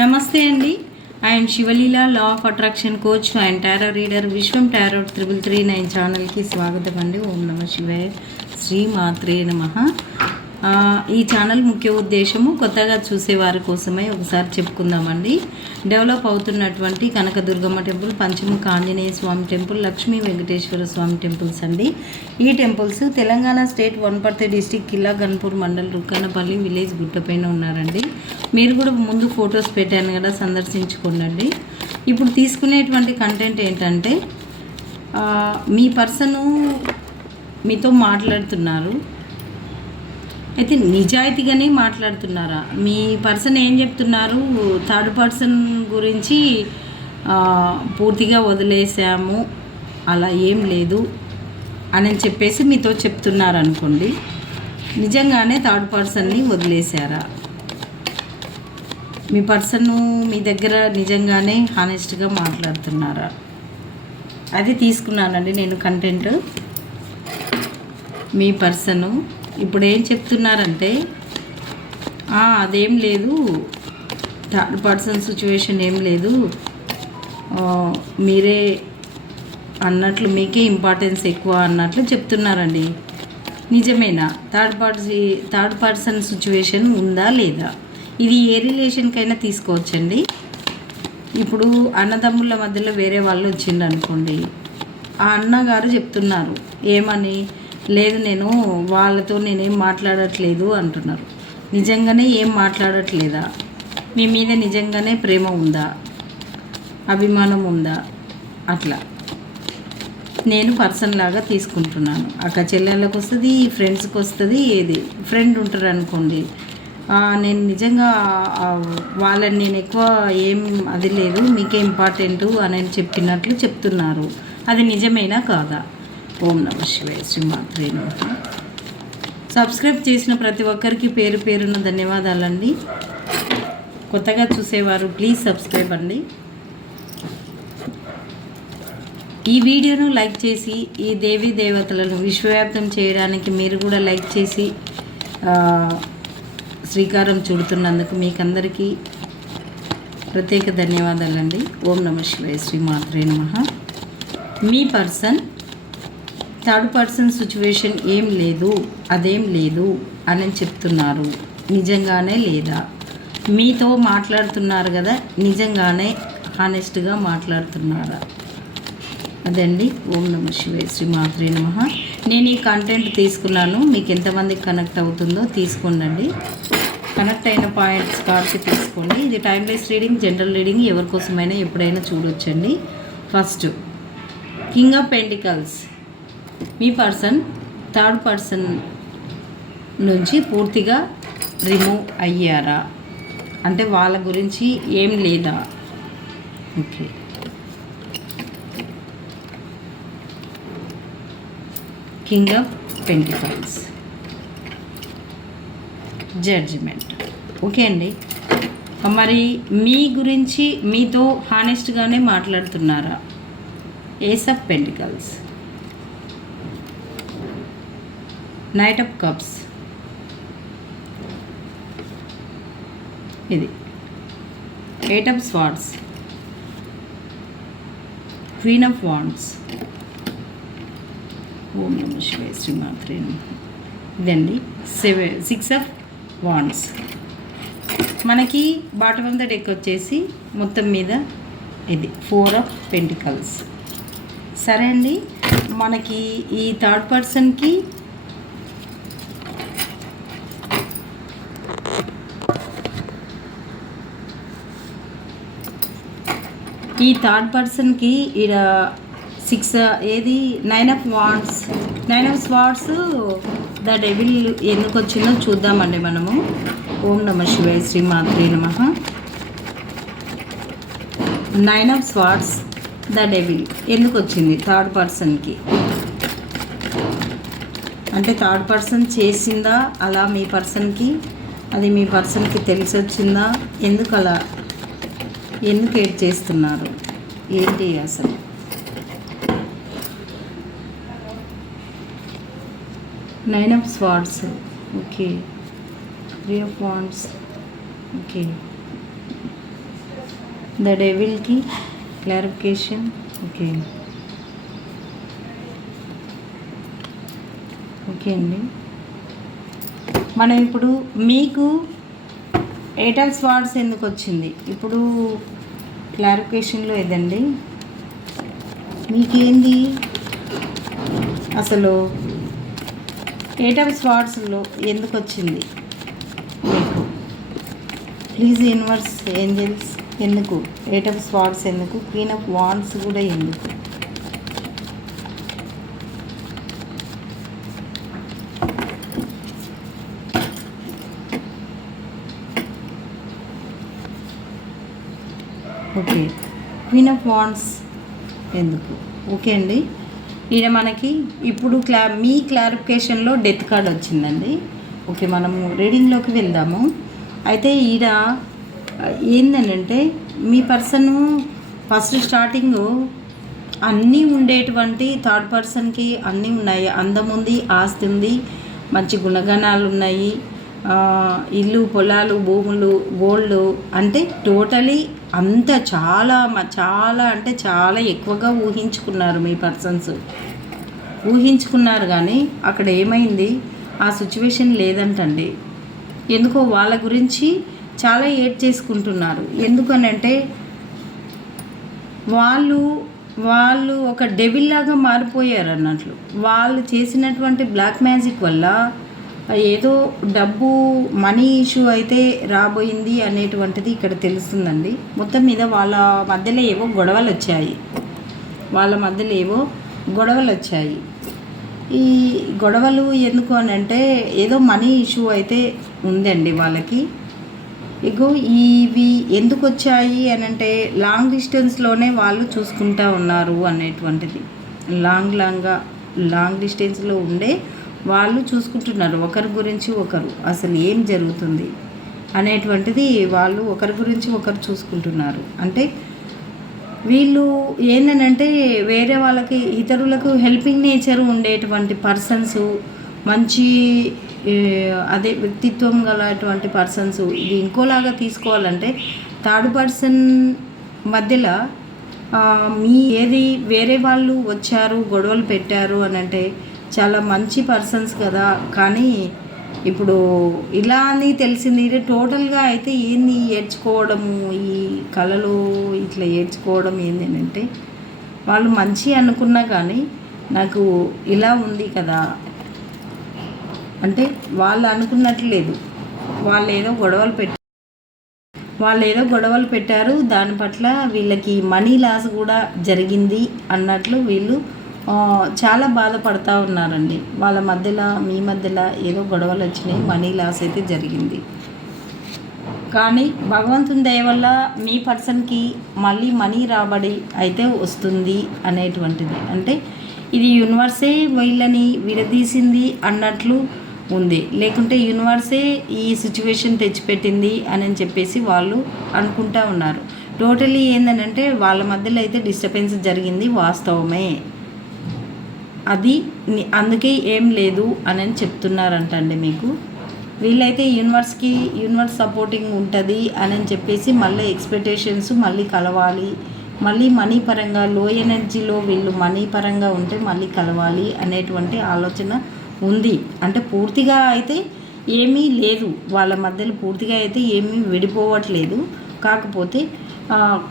నమస్తే అండి. I'm Sivaleela law of attraction coach and tarot reader Viswam tarot triple three nine ఛానల్కి స్వాగతం అండి. ఓం నమ శివాయ. శ్రీ మాత్రే నమ. ఈ ఛానల్ ముఖ్య ఉద్దేశము కొత్తగా చూసేవారి కోసమే ఒకసారి చెప్పుకుందామండి. డెవలప్ అవుతున్నటువంటి Kanakadurgamma temple Panchamukha Anjaneya Swamy temple Lakshmi Venkateswara Swamy temples అండి. ఈ temples Telangana state Wanaparthy district Killa Ghanpur mandal Rukkanapalli village గుట్టపైన ఉన్నారండి. మీరు కూడా ముందు ఫొటోస్ పెట్టాను కదా సందర్శించుకోండి ఇప్పుడు తీసుకునేటువంటి కంటెంట్ ఏంటంటే మీ పర్సను మీతో మాట్లాడుతున్నారు. అయితే నిజాయితీగానే మాట్లాడుతున్నారా? మీ పర్సన్ ఏం చెప్తున్నారు? థర్డ్ పర్సన్ గురించి పూర్తిగా వదిలేసాము అలా ఏం లేదు అని చెప్పేసి మీతో చెప్తున్నారు అనుకోండి నిజంగానే థర్డ్ పర్సన్ని వదిలేశారా? మీ పర్సన్ మీ దగ్గర నిజంగానే హానెస్ట్గా మాట్లాడుతున్నారా? అది తీసుకున్నానండి నేను కంటెంట్. మీ పర్సను ఇప్పుడు ఏం చెప్తున్నారంటే అదేం లేదు. థర్డ్ పర్సన్ సిచ్యువేషన్ ఏం లేదు. మీరే అన్నట్లు మీకే ఇంపార్టెన్స్ ఎక్కువ అన్నట్లు చెప్తున్నారండి. నిజమేనా? Third party third person situation ఉందా లేదా? ఇది ఏ రిలేషన్కైనా తీసుకోవచ్చండి. ఇప్పుడు అన్నదమ్ముల మధ్యలో వేరే వాళ్ళు వచ్చిండ్రు అనుకోండి ఆ అన్నగారు చెప్తున్నారు ఏమని? లేదు నేను వాళ్ళతో నేనేం మాట్లాడట్లేదు అంటున్నారు. నిజంగానే ఏం మాట్లాడట్లేదా? మీ మీద నిజంగానే ప్రేమ ఉందా? అభిమానం ఉందా? అట్లా. నేను పర్సన్ లాగా తీసుకుంటున్నాను. అక్క చెల్లెళ్ళకి వస్తుంది ఫ్రెండ్స్కి వస్తుంది ఏది? ఫ్రెండ్ ఉంటారు అనుకోండి. నేను నిజంగా వాళ్ళని నేను ఎక్కువ ఏం అది లేదు మీకే ఇంపార్టెంట్ అని చెప్పినట్లు చెప్తున్నారు. అది నిజమేనా కాదా? ఓం నమ శివాయ. శ్రీమాత్రే నమ. సబ్స్క్రైబ్ చేసిన ప్రతి ఒక్కరికి పేరు పేరున ధన్యవాదాలండి. కొత్తగా చూసేవారు ప్లీజ్ సబ్స్క్రైబ్ అండి. ఈ వీడియోను లైక్ చేసి ఈ దేవీ దేవతలను విశ్వవ్యాప్తం చేయడానికి మీరు కూడా లైక్ చేసి శ్రీకారం చుడుతున్నందుకు మీకందరికీ ప్రత్యేక ధన్యవాదాలండి. ఓం నమ శివాయ. శ్రీమాత్రే నమ. మీ పర్సన్ థర్డ్ పర్సన్ సిచ్యువేషన్ ఏం లేదు అదేం లేదు అని చెప్తున్నారు. నిజంగానే లేదా? మీతో మాట్లాడుతున్నారు కదా నిజంగానే హానెస్ట్గా మాట్లాడుతున్నారా? అదండి. ఓం నమ శివే శ్రీ మాత్రే నమ. నేను ఈ కంటెంట్ తీసుకున్నాను. మీకు ఎంతమందికి కనెక్ట్ అవుతుందో తీసుకోండి కనెక్ట్ అయిన పాయింట్స్ కార్డ్స్ తీసుకోండి. ఇది టైమ్లెస్ రీడింగ్ జనరల్ రీడింగ్ ఎవరి కోసమైనా ఎప్పుడైనా చూడొచ్చండి. ఫస్ట్ కింగ్ ఆఫ్ పెండికల్స్ మీ పర్సన్ థర్డ్ పర్సన్ నుంచి పూర్తిగా రిమూవ్ అయ్యారా? అంటే వాళ్ళ గురించి ఏం లేదా? Okay. King of pentacles. Judgement okay అండి. మరి మీ గురించి మీతో హానెస్ట్గానే మాట్లాడుతున్నారా? Ace of pentacles knight of cups ఇది. Eight of swords queen of wands ఓం నమ శివాయ శ్రీమాత్రే ఇదండి. సెవెన్ సిక్స్ ఆఫ్ వాండ్స్ మనకి బాటమ్ ఆఫ్ ద డెక్ వచ్చేసి మొత్తం మీద ఇది. ఫోర్ ఆఫ్ పెంటికల్స్ సరే అండి. మనకి ఈ థర్డ్ పర్సన్కి ఈ థర్డ్ పర్సన్కి ఈడ సిక్స్ ఏది? Nine of swords nine of swords the devil ఎందుకు వచ్చిందో చూద్దామండి మనము. ఓం నమ శివాయ శ్రీ మాత్రే నమ. Nine of swords the devil ఎందుకు వచ్చింది? థర్డ్ పర్సన్కి అంటే థర్డ్ పర్సన్ చేసిందా? అలా మీ పర్సన్కి అది మీ పర్సన్కి తెలిసి వచ్చిందా ఎందుకు అలా ఎందుకు ఏడ్ చేస్తున్నారు? ఏంటి అసలు? Nine of swords okay three of wands okay the డెవిల్కి clarification okay okay అండి. మనం ఇప్పుడు మీకు ఎయిట్ ఆఫ్ స్వార్డ్స్ ఎందుకు వచ్చింది? ఇప్పుడు క్లారిఫికేషన్లో ఇదండి మీకేంది? అసలు ఎయిట్ ఆఫ్ స్వార్డ్స్లో ఎందుకు వచ్చింది? మీకు. ప్లీజ్ యూనివర్స్ ఏంజల్స్ ఎందుకు? ఎయిట్ ఆఫ్ స్వార్డ్స్ ఎందుకు? క్వీన్ ఆఫ్ వాన్స్ కూడా ఎందుకు ఓకే క్వీన్ ఫాంట్స్ ఎందుకు? ఓకే అండి. ఈయన మనకి ఇప్పుడు క్లా మీ క్లారిఫికేషన్లో డెత్ కార్డ్ వచ్చిందండి. ఓకే మనము రీడింగ్లోకి వెళ్దాము. అయితే ఈడ ఏందనంటే మీ పర్సన్ ఫస్ట్ స్టార్టింగ్ అన్నీ ఉండేటువంటి థర్డ్ పర్సన్కి అన్నీ ఉన్నాయి. అందం ఉంది ఆస్తి ఉంది మంచి గుణగణాలు ఉన్నాయి. ఇల్లు పొలాలు భూములు గోల్డ్ అంటే టోటలీ అంత చాలా చాలా అంటే చాలా ఎక్కువగా ఊహించుకున్నారు మీ పర్సన్స్ ఊహించుకున్నారు కానీ అక్కడ ఏమైంది? ఆ సిచ్యువేషన్ లేదంటండి. ఎందుకో వాళ్ళ గురించి చాలా ఏడ్ చేసుకుంటున్నారు. ఎందుకనంటే వాళ్ళు వాళ్ళు ఒక డెవిల్ లాగా మారిపోయారు అన్నట్లు వాళ్ళు చేసినటువంటి బ్లాక్ మ్యాజిక్ వల్ల ఏదో డబ్బు మనీ ఇష్యూ అయితే రాబోయింది అనేటువంటిది ఇక్కడ తెలుస్తుందండి. మొత్తం మీద వాళ్ళ మధ్యలో ఏవో గొడవలు వచ్చాయి. వాళ్ళ మధ్యలో ఏవో గొడవలు వచ్చాయి. ఈ గొడవలు ఎందుకు అని అంటే ఏదో మనీ ఇష్యూ అయితే ఉందండి వాళ్ళకి. ఇగో ఇవి ఎందుకు వచ్చాయి అని అంటే లాంగ్ డిస్టెన్స్లోనే వాళ్ళు చూసుకుంటా ఉన్నారు అనేటువంటిది. లాంగ్ లాంగ్గా లాంగ్ డిస్టెన్స్లో ఉండే వాళ్ళు చూసుకుంటున్నారు. ఒకరి గురించి ఒకరు. అసలు ఏం జరుగుతుంది? అనేటువంటిది వాళ్ళు ఒకరి గురించి ఒకరు చూసుకుంటున్నారు. అంటే వీళ్ళు ఏంటంటే వేరే వాళ్ళకి ఇతరులకు హెల్పింగ్ నేచర్ ఉండేటువంటి పర్సన్స్ మంచి అదే వ్యక్తిత్వం గలటువంటి పర్సన్స్ ఇది ఇంకోలాగా తీసుకోవాలంటే థర్డ్ పర్సన్ మధ్యలో మీ ఏది వేరే వాళ్ళు వచ్చారు గొడవలు పెట్టారు అని అంటే చాలా మంచి పర్సన్స్ కదా. కానీ ఇప్పుడు ఇలా అని తెలిసింది. టోటల్గా అయితే ఏంది ఏడ్చుకోవడము ఈ కళలు ఇట్లా ఏడ్చుకోవడం ఏంది అంటే వాళ్ళు మంచి అనుకున్నా కానీ నాకు ఇలా ఉంది కదా. అంటే వాళ్ళు అనుకున్నట్లు లేదు. వాళ్ళు ఏదో గొడవలు పెట్టి వాళ్ళు ఏదో గొడవలు పెట్టారు. దాని పట్ల వీళ్ళకి మనీ లాస్ కూడా జరిగింది అన్నట్లు వీళ్ళు చాలా బాధపడతా ఉన్నారండి. వాళ్ళ మధ్యలో మీ మధ్యలో ఏదో గొడవలు వచ్చినాయి మనీ లాస్ అయితే జరిగింది. కానీ భగవంతుని దయ వల్ల మీ పర్సన్కి మళ్ళీ మనీ రాబడి అయితే వస్తుంది అనేటువంటిది. అంటే ఇది యూనివర్సే వీళ్ళని విడదీసింది అన్నట్లు ఉంది. లేకుంటే యూనివర్సే ఈ సిచ్యువేషన్ తెచ్చిపెట్టింది అని చెప్పేసి వాళ్ళు అనుకుంటా ఉన్నారు. టోటలీ ఏంటంటే వాళ్ళ మధ్యలో అయితే డిస్టర్బెన్స్ జరిగింది వాస్తవమే. అది అందుకే ఏం లేదు అని అని చెప్తున్నారంటండి మీకు. వీళ్ళైతే యూనివర్స్కి యూనివర్స్ సపోర్టింగ్ ఉంటుంది అని అని చెప్పేసి మళ్ళీ ఎక్స్పెక్టేషన్స్ మళ్ళీ కలవాలి. మళ్ళీ మనీ పరంగా లో ఎనర్జీలో వీళ్ళు మనీ పరంగా ఉంటే మళ్ళీ కలవాలి అనేటువంటి ఆలోచన ఉంది. అంటే పూర్తిగా అయితే ఏమీ లేదు. వాళ్ళ మధ్యలో పూర్తిగా అయితే ఏమీ విడిపోవట్లేదు. కాకపోతే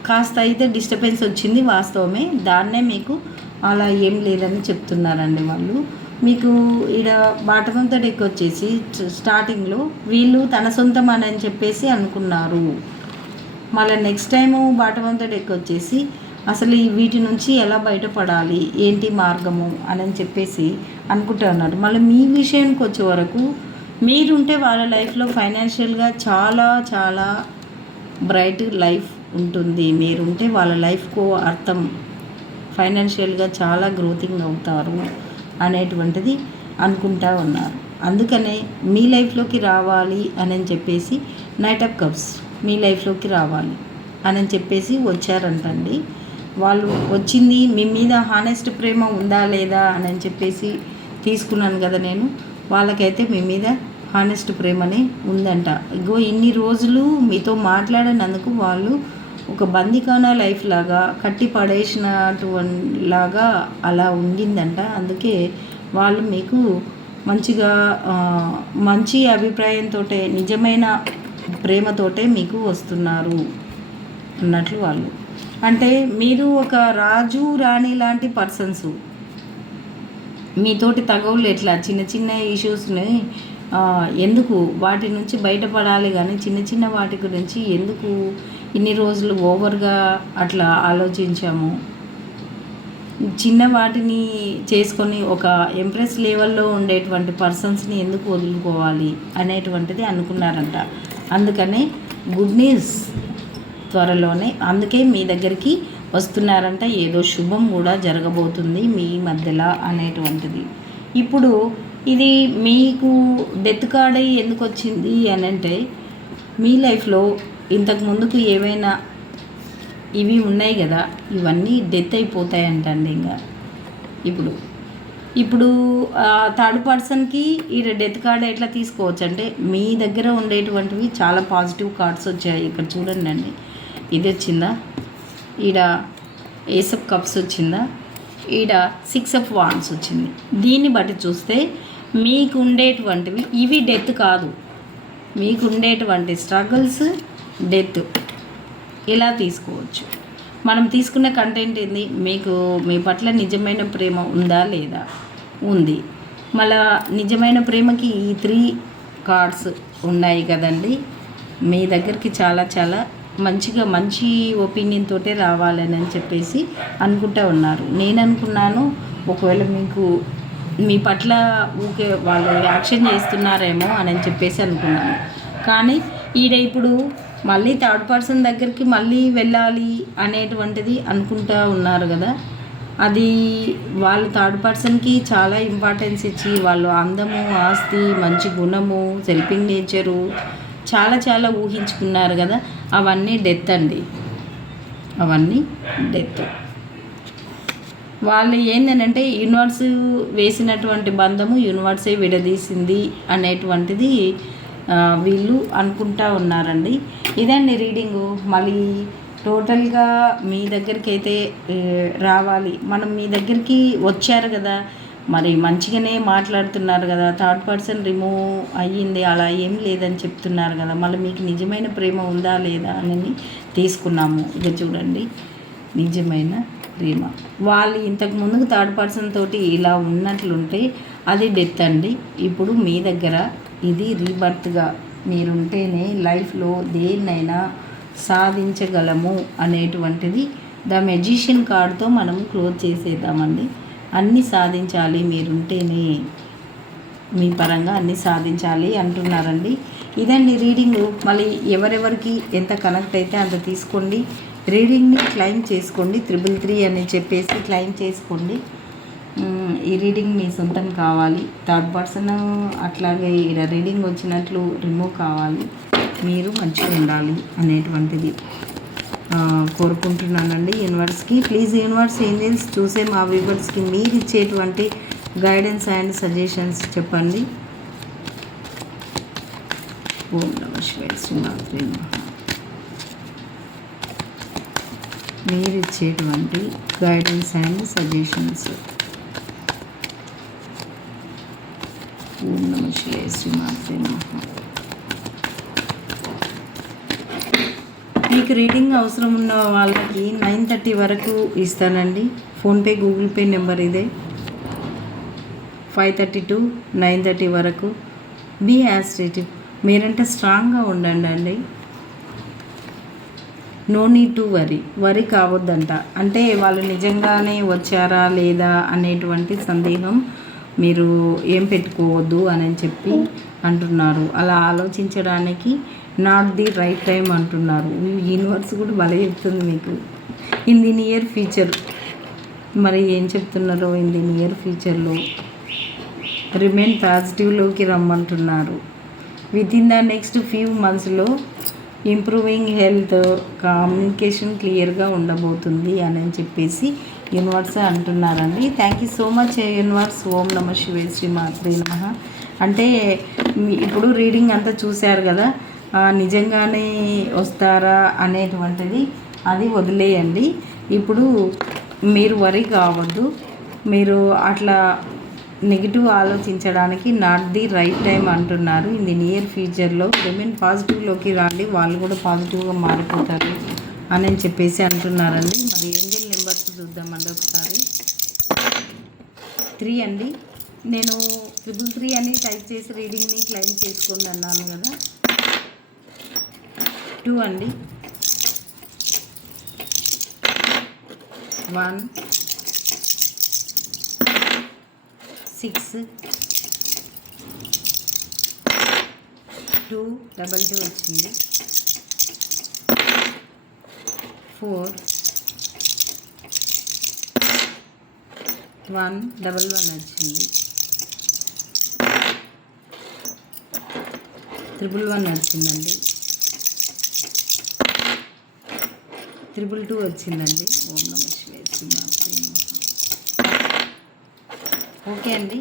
కాస్త అయితే డిస్టర్బెన్స్ వచ్చింది వాస్తవమే. దాన్నే మీకు అలా ఏం లేదని చెప్తున్నారండి వాళ్ళు. మీకు ఈడ బాటమంతా డెక్ వచ్చేసి స్టార్టింగ్లో వీళ్ళు తన సొంతం అని చెప్పేసి అనుకున్నారు. మళ్ళీ నెక్స్ట్ టైము బాటమంతా డెక్ వచ్చేసి అసలు ఈ వీటి నుంచి ఎలా బయటపడాలి ఏంటి మార్గము అని చెప్పేసి అనుకుంటా ఉన్నారు. మళ్ళీ మీ విషయానికి వచ్చే వరకు మీరుంటే వాళ్ళ లైఫ్లో ఫైనాన్షియల్గా చాలా చాలా బ్రైట్ లైఫ్ ఉంటుంది. మీరుంటే వాళ్ళ లైఫ్కు అర్థం ఫైనాన్షియల్గా చాలా గ్రోతింగ్ అవుతారు అనేటువంటిది అనుకుంటా ఉన్నారు. అందుకనే మీ లైఫ్లోకి రావాలి అని చెప్పేసి నైట్ ఆఫ్ కప్స్ మీ లైఫ్లోకి రావాలి అని చెప్పేసి వచ్చారంటండి. వాళ్ళు వచ్చింది మీ మీద హానెస్ట్ ప్రేమ ఉందా లేదా అని చెప్పేసి తీసుకున్నాను కదా నేను. వాళ్ళకైతే మీ మీద హానెస్ట్ ప్రేమనే ఉందంట. ఇగో ఇన్ని రోజులు మీతో మాట్లాడినందుకు వాళ్ళు ఒక బందికాన లైఫ్ లాగా కట్టి పడేసినటువంటి లాగా అలా ఉండిందంట. అందుకే వాళ్ళు మీకు మంచిగా మంచి అభిప్రాయంతో నిజమైన ప్రేమతోటే మీకు వస్తున్నారు అన్నట్లు వాళ్ళు. అంటే మీరు ఒక రాజు రాణి లాంటి పర్సన్స్. మీతోటి తగవులు ఎట్లా? చిన్న చిన్న ఇష్యూస్ని ఎందుకు? వాటి నుంచి బయటపడాలి కానీ చిన్న చిన్న వాటి గురించి ఎందుకు ఇన్ని రోజులు ఓవర్గా అట్లా ఆలోచించాము. చిన్న వాటిని చేసుకొని ఒక ఎంప్రెస్ లెవెల్లో ఉండేటువంటి పర్సన్స్ని ఎందుకు వదులుకోవాలి అనేటువంటిది అనుకున్నారంట. అందుకనే గుడ్ న్యూస్ త్వరలోనే అందుకే మీ దగ్గరికి వస్తున్నారంట. ఏదో శుభం కూడా జరగబోతుంది మీ మధ్యలో అనేటువంటిది. ఇప్పుడు ఇది మీకు డెత్ కార్డ్ అయ్యి ఎందుకు వచ్చింది అని అంటే మీ లైఫ్లో ఇంతకు ముందుకు ఏవైనా ఇవి ఉన్నాయి కదా ఇవన్నీ డెత్ అయిపోతాయంటండి ఇంకా. ఇప్పుడు ఇప్పుడు థర్డ్ పర్సన్కి ఈ డెత్ కార్డ్ ఎట్లా తీసుకోవచ్చు అంటే మీ దగ్గర ఉండేటువంటివి చాలా పాజిటివ్ కార్డ్స్ వచ్చాయి. ఇక్కడ చూడండి అండి ఇది వచ్చిందా? ఈడ ఏస్ ఆఫ్ కప్స్ వచ్చిందా? ఈడ సిక్స్ ఆఫ్ వాన్స్ వచ్చింది. దీన్ని బట్టి చూస్తే మీకు ఉండేటువంటివి ఇవి డెత్ కాదు. మీకు ఉండేటువంటి స్ట్రగుల్స్ డెత్. ఇలా తీసుకోవచ్చు. మనం తీసుకున్న కంటెంట్ ఏంది? మీకు మీ పట్ల నిజమైన ప్రేమ ఉందా లేదా? ఉంది. మళ్ళా నిజమైన ప్రేమకి ఈ త్రీ కార్డ్స్ ఉన్నాయి కదండి. మీ దగ్గరికి చాలా చాలా మంచిగా మంచి ఒపీనియన్ తోటే రావాలని అని చెప్పేసి అనుకుంటూ ఉన్నారు. నేను అనుకున్నాను ఒకవేళ మీకు మీ పట్ల ఊకే వాళ్ళు యాక్షన్ చేస్తున్నారేమో అని అని చెప్పేసి అనుకున్నాను. కానీ ఈడ ఇప్పుడు మళ్ళీ థర్డ్ పర్సన్ దగ్గరికి మళ్ళీ వెళ్ళాలి అనేటువంటిది అనుకుంటూ ఉన్నారు కదా. అది వాళ్ళు థర్డ్ పర్సన్కి చాలా ఇంపార్టెన్స్ ఇచ్చి వాళ్ళు అందము ఆస్తి మంచి గుణము సెల్పింగ్ నేచరు చాలా చాలా ఊహించుకున్నారు కదా. అవన్నీ డెత్ అండి. అవన్నీ డెత్ వాళ్ళు ఏంటంటే యూనివర్స్ వేసినటువంటి బంధము యూనివర్సే విడదీసింది అనేటువంటిది వీళ్ళు అనుకుంటా ఉన్నారండి. ఇదండి రీడింగు. మళ్ళీ టోటల్గా మీ దగ్గరికి అయితే రావాలి. మనం మీ దగ్గరికి వచ్చారు కదా. మరి మంచిగానే మాట్లాడుతున్నారు కదా. థర్డ్ పర్సన్ రిమూవ్ అయ్యింది. అలా ఏం లేదని చెప్తున్నారు కదా. మళ్ళీ మీకు నిజమైన ప్రేమ ఉందా లేదా అని తీసుకున్నాము. ఇక చూడండి. నిజమైన ప్రేమ. వాళ్ళు ఇంతకు ముందుకు థర్డ్ పర్సన్ తోటి ఇలా ఉన్నట్లుంటే అది డెత్ అండి. ఇప్పుడు మీ దగ్గర ఇది రీబర్త్గా మీరుంటేనే లైఫ్లో దేన్నైనా సాధించగలము అనేటువంటిది ద మెజిషియన్ కార్డ్తో మనం క్లోజ్ చేసేద్దామండి. అన్నీ సాధించాలి మీరుంటేనే. మీ పరంగా అన్నీ సాధించాలి అంటున్నారండి. ఇదండి రీడింగ్ మళ్ళీ ఎవరెవరికి ఎంత కనెక్ట్ అయితే అంత తీసుకోండి. రీడింగ్ని క్లైమ్ చేసుకోండి. త్రిబుల్ త్రీ అని చెప్పేసి క్లైమ్ చేసుకోండి. ఈ రీడింగ్ మీ సొంతం కావాలి. థర్డ్ పర్సన్ అట్లాగే ఇక్కడ రీడింగ్ వచ్చినట్లు రిమూవ్ కావాలి. మీరు మంచిగా ఉండాలి అనేటువంటిది. కోరుకుంటున్నానండి యూనివర్స్కి. ప్లీజ్ యూనివర్స్ ఏంజల్స్ చూసే మా వ్యూవర్స్కి మీరు ఇచ్చేటువంటి గైడెన్స్ అండ్ సజెషన్స్ చెప్పండి. ఓం నమ శివాయ శ్రీమాత్రే మీరు ఇచ్చేటువంటి గైడెన్స్ అండ్ సజెషన్స్ ఓం నమ శివాయ శ్రీమాత్రే మీకు రీడింగ్ అవసరం ఉన్న వాళ్ళకి నైన్ థర్టీ వరకు ఇస్తానండి. ఫోన్పే గూగుల్ పే నెంబర్ ఇదే. Five thirty to nine thirty వరకు. బీ యాస్టేటివ్ మీరంటే స్ట్రాంగ్గా ఉండండి అండి. No need to worry. Worry కావద్దంట. అంటే వాళ్ళు నిజంగానే వచ్చారా లేదా అనేటువంటి సందేహం మీరు ఏం పెట్టుకోవద్దు అని చెప్పి అంటున్నారు. అలా ఆలోచించడానికి నాట్ ది రైట్ టైం అంటున్నారు. యూనివర్స్ కూడా భలే చెప్తుంది మీకు. ఇన్ ది నియర్ ఫ్యూచర్ మరి ఏం చెప్తున్నారో ఇన్ ది నియర్ ఫ్యూచర్లో రిమైన్ పాజిటివ్లోకి రమ్మంటున్నారు. With in the next few మంత్స్లో ఇంప్రూవింగ్ హెల్త్ కమ్యూనికేషన్ క్లియర్గా ఉండబోతుంది అని చెప్పేసి యూనివర్స్ అంటున్నారండి. Thank you so much universe. ఓం నమ శివే శ్రీ మాత్రే నమ. అంటే ఇప్పుడు రీడింగ్ అంతా చూశారు కదా నిజంగానే వస్తారా అనేటువంటిది అది వదిలేయండి. ఇప్పుడు మీరు వరి కావద్దు. మీరు అట్లా నెగిటివ్ ఆలోచించడానికి నాట్ ది రైట్ టైం అంటున్నారు. ది నియర్ ఫ్యూచర్లో విమెన్ పాజిటివ్లోకి రాండి. వాళ్ళు కూడా పాజిటివ్గా మారిపోతారు అని చెప్పేసి అంటున్నారండి. మరి ఏం చూద్దామండి ఒకసారి. త్రీ అండి. నేను ట్రిపుల్ త్రీ అని టైప్ చేసి రీడింగ్ని క్లైమ్ చేసుకోండి అన్నాను కదా. టూ అండి. One. Six. Two. Double two వచ్చింది. ఫోర్. వన్ డబల్ వన్ వచ్చింది. త్రిబుల్ వన్ వచ్చిందండి. త్రిబుల్ టూ వచ్చిందండి. ఓం నమ శివాయ ఓకే అండి.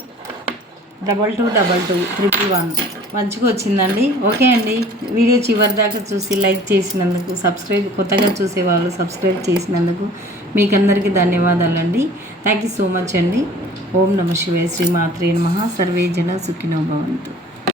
Double two double two triple one. మంచిగా వచ్చిందండి. ఓకే అండి. వీడియో చివరి దాకా చూసి లైక్ చేసినందుకు సబ్స్క్రైబ్ కొత్తగా చూసేవాళ్ళు సబ్స్క్రైబ్ చేసినందుకు మీకు అందరికీ ధన్యవాదాలండి. థ్యాంక్ యూ సో మచ్ అండి. ఓం నమ శివాయ శ్రీ మాత్రే నమ. సర్వే జన సుఖినో భవంతు.